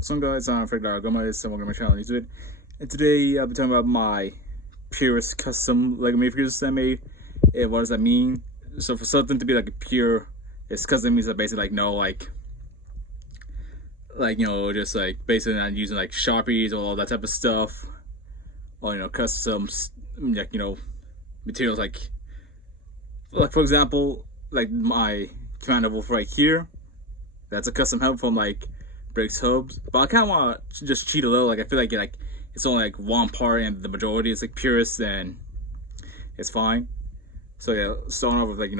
What's up, guys? I'm Frank Gomez, and welcome to my channel YouTube. And today I'll be talking about my Purist custom Lego Minifigures that I made. And what does that mean? So for something to be like a pure, it's custom means that basically like no just like basically not using like Sharpies or all that type of stuff, or custom materials like for example like my Commander Wolf right here. That's a custom help from like Bricks Hubs, but I kind of want to just cheat a little. Like I feel like it's only like one part, and the majority is like Purist, and it's fine. So yeah, starting off with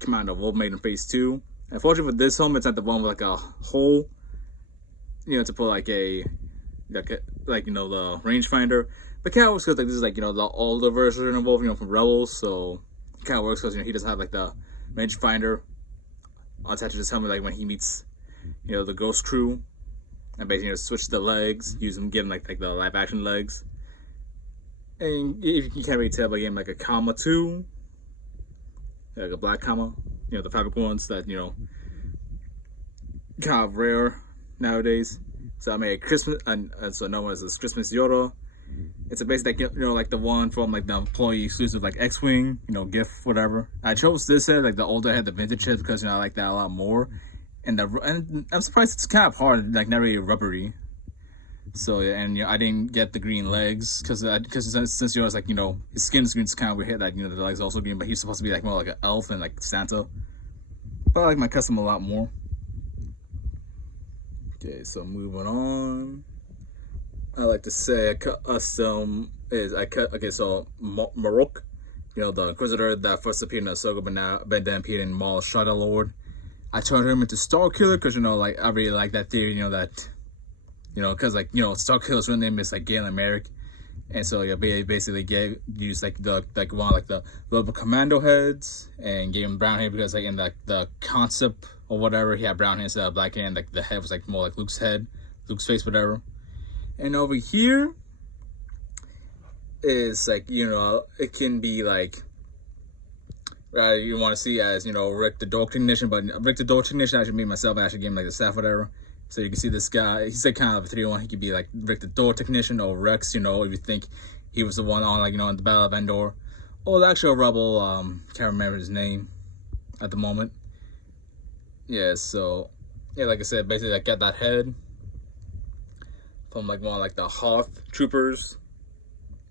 Commander Wolf made in phase 2. Unfortunately for this home, it's not the one with like a hole, to put like the rangefinder. But kind of works because like this is the older version of Wolf, from Rebels, so it kind of works because he doesn't have like the rangefinder attached to his helmet like when he meets the ghost crew, and basically switch the legs, give him like the live action legs. And if you can't really tell by getting like a comma 2, like a black comma, the fabric ones that kind of rare nowadays. So I made a Christmas, and so known as this Christmas Yoda. It's a basic like the one from like the employee exclusive like X-Wing, gift, whatever. I chose this head, like the older head, the vintage head, because I like that a lot more. And I'm surprised it's kind of hard, like not really rubbery. So yeah, and I didn't get the green legs because since Yoda's like his skin's green, it's kind of weird that the legs are also green, but he's supposed to be like more like an elf and like Santa. But I like my custom a lot more. Okay, so moving on. I like to say custom is okay. So Marok, the Inquisitor that first appeared in Ahsoka, but then appeared in Maul Shadow Lord. I turned him into Star Killer because like I really like that theory, because Star Killer's real name is like Galen Merrick, and so basically used like the Rebel Commando heads and gave him brown hair because like in the concept or whatever he had brown hair instead of black hair, and like the head was like more like Luke's head, Luke's face, whatever. And over here is like it can be like. You want to see as Rick the Door Technician, but Rick the Door Technician I should meet myself. I should give him like the staff, whatever. So you can see this guy. He's like kind of a 3-1. He could be like Rick the Door Technician or Rex. If you think he was the one on in the Battle of Endor, or the actual rebel. Can't remember his name at the moment. Yeah. So yeah, like I said, basically I got that head from like one of the Hoth troopers,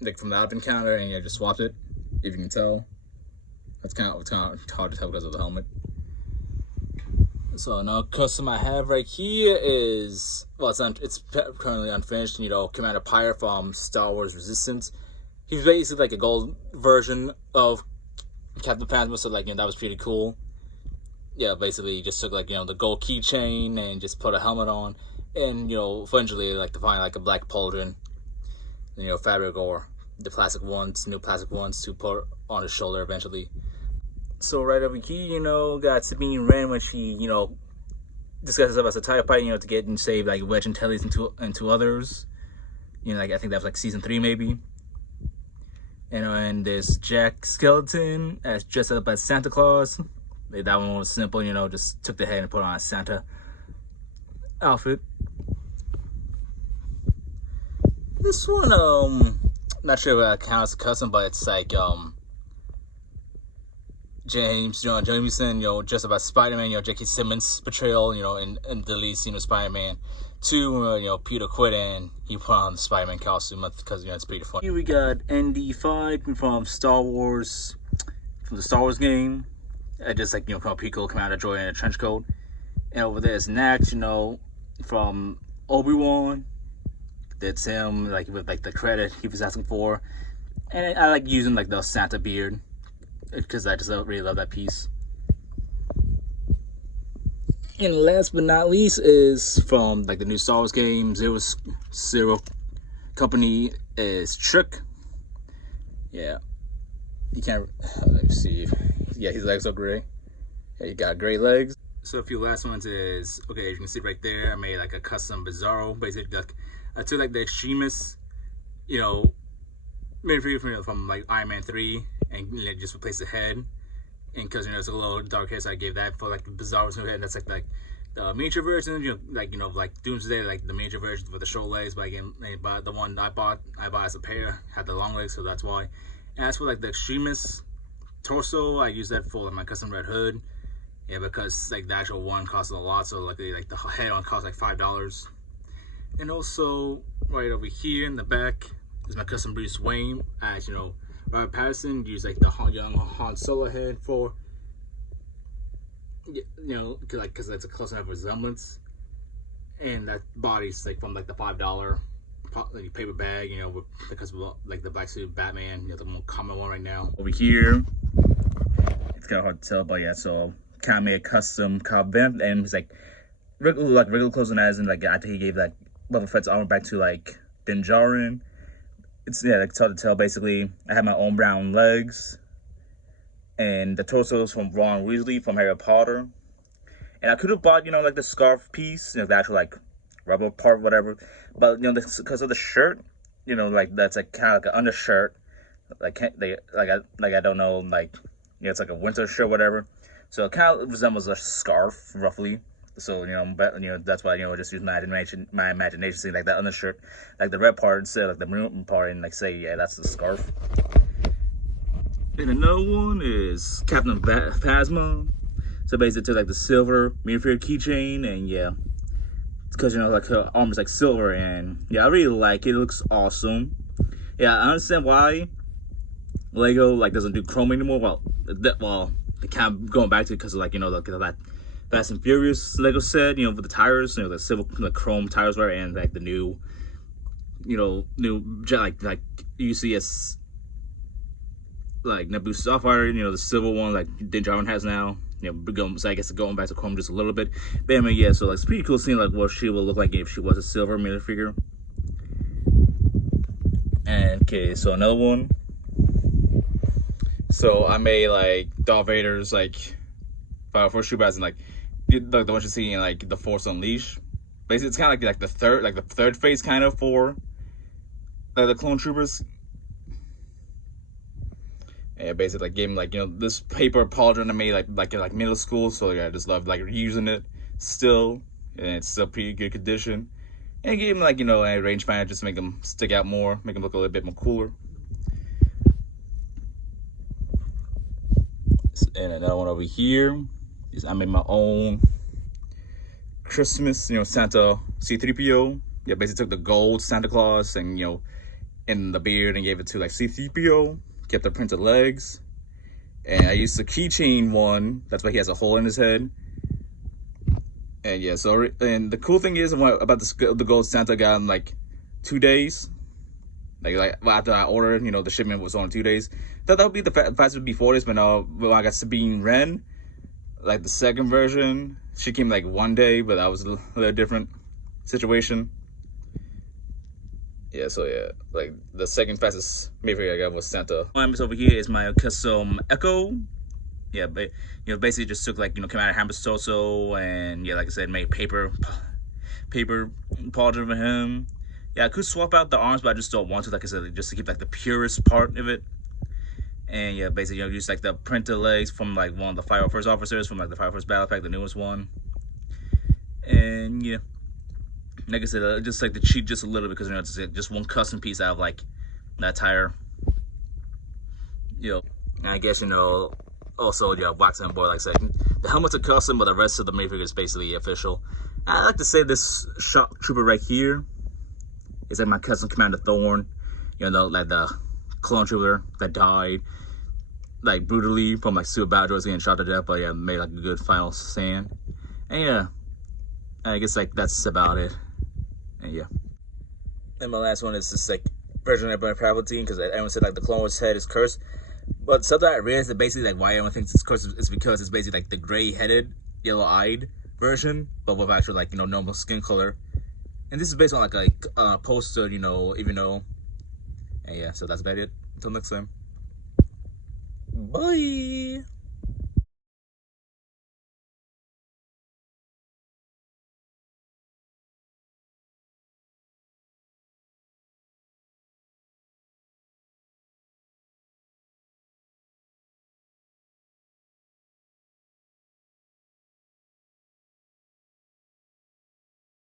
like from the Advent counter, and just swapped it. If you can tell. It's kind of hard to tell because of the helmet. So now custom I have right here is, well, it's currently unfinished. Commander Pyre from Star Wars Resistance. He's basically like a gold version of Captain Phasma, so that was pretty cool. Yeah, basically he just took the gold keychain and just put a helmet on, and eventually to find a black pauldron, fabric or the plastic ones, new plastic ones to put on his shoulder eventually. So right over here, got Sabine Wren when she, discusses herself as a TIE pilot, to get and save Wedge and Telly's and two others. I think that was season 3 maybe. And there's Jack Skeleton as dressed up as Santa Claus. That one was simple, just took the head and put on a Santa outfit. This one, not sure if it counts as custom, but it's James John Jameson, just about Spider-Man, J.K. Simmons' portrayal, in the lead scene of Spider-Man 2, Peter quit and he put on the Spider-Man costume because, it's pretty funny. Here we got ND5 from Star Wars, from the Star Wars game. Just from Pico, Commander Droid in a trench coat. And over there is Nax, from Obi-Wan. That's him, with the credit he was asking for. And I like using the Santa beard, because I just really love that piece. And last but not least is from the new Star Wars game, Zero Company is Trick. Yeah, you can't. Let me see. Yeah, his legs are gray. Yeah, you got gray legs. So a few last ones is okay. You can see right there. I made a custom Bizarro, basically I took the Extremis, made from Iron Man 3. And just replace the head, and because it's a little dark hair, so I gave that for the Bizarro's new head. That's the miniature version, like Doomsday, like the miniature version with the short legs. But again, the one I bought as a pair had the long legs, so that's why. And as for like the Extremist torso, I use that for like, my custom red hood. Yeah, because like the actual one costs a lot, so luckily like the head on costs like $5. And also right over here in the back is my custom Bruce Wayne. As Robert Pattinson used like the young Han Solo head for, because that's a close enough resemblance. And that body's like from like the $5 paper bag, because of like the black suit Batman, the more common one right now. Over here, it's kind of hard to tell, but yeah, so kind of made a custom Cobb Vamp, and it's like regular clothes, and as in like I think he gave like Boba Fett's armor back to like Din Djarin. It's like hard to tell. Basically, I have my own brown legs, and the torso's from Ron Weasley from Harry Potter. And I could have bought like the scarf piece, the actual like rubber part, whatever. But because of the shirt, like that's like kind of like an undershirt, like I don't know, like it's like a winter shirt, whatever. So it kind of resembles a scarf, roughly. So, but, that's why, just use my imagination, seeing like that undershirt, like the red part instead of like the maroon part, and like say, yeah, that's the scarf. And another one is Captain Phasma. So basically, took like the silver minifigure keychain, and yeah, it's because, like her armor's like silver, and yeah, I really like it. It looks awesome. Yeah, I understand why Lego like doesn't do chrome anymore. Well, they kind of going back to it because of like that Fast and Furious Lego set, with the tires, the silver, the chrome tires were, and like the new, new like you see as like Naboo Starfighter, the silver one like Din Djarin has now. So I guess going back to chrome just a little bit. But I mean, yeah, so like it's pretty cool seeing like what she would look like if she was a silver minifigure. And okay, so another one. So I made like Darth Vader's like first troop, as in like the one you see in like The Force Unleashed. Basically, it's kind of like the third phase kind of for the clone troopers. And basically like gave him like this paper pauldron I made like middle school. So yeah, I just love like using it still, and it's still pretty good condition. And I gave him like a rangefinder just to make him stick out more, make him look a little bit more cooler. And another one over here is I made my own Christmas, Santa C-3PO. Yeah, basically took the gold Santa Claus and, in the beard and gave it to like C-3PO. Kept the printed legs. And I used the keychain one. That's why he has a hole in his head. And yeah, so, and the cool thing is about the gold Santa, I got in like 2 days. Like after I ordered, the shipment was on 2 days. Thought that would be the fastest before this, but no, when I got Sabine Wren, like the second version, she came like 1 day, but that was a little different situation. Yeah, so yeah, like the second fastest minifigure I got was Santa. What over here is my custom Echo. Yeah, but basically just took like came out of Hammer's torso, and yeah, like I said, made paper pauldron for him. Yeah, I could swap out the arms, but I just don't want to, like I said, just to keep like the purest part of it. And yeah, basically use like the printed legs from like one of the Fire First officers from like the Fire First Battle Pack, the newest one. And yeah, like I said, I just like to cheat just a little bit because it's just one custom piece out of like that tire. And I guess also waxing on board, like I said, the helmets are custom, but the rest of the minifigure is basically official. I like to say this shock trooper right here is like my custom Commander Thorn, like the clone trooper that died like brutally from like Super Battle Droids getting shot to death, but yeah, made like a good final stand. And yeah, I guess like that's about it. And yeah, and my last one is just like version of Palpatine, because everyone said like the Clone Wars head is cursed, but something I realized that basically like why everyone thinks it's cursed is because it's basically like the gray-headed, yellow-eyed version, but with actual like normal skin color. And this is based on like a poster, even though. And yeah, so that's about it. Until next time. Bye.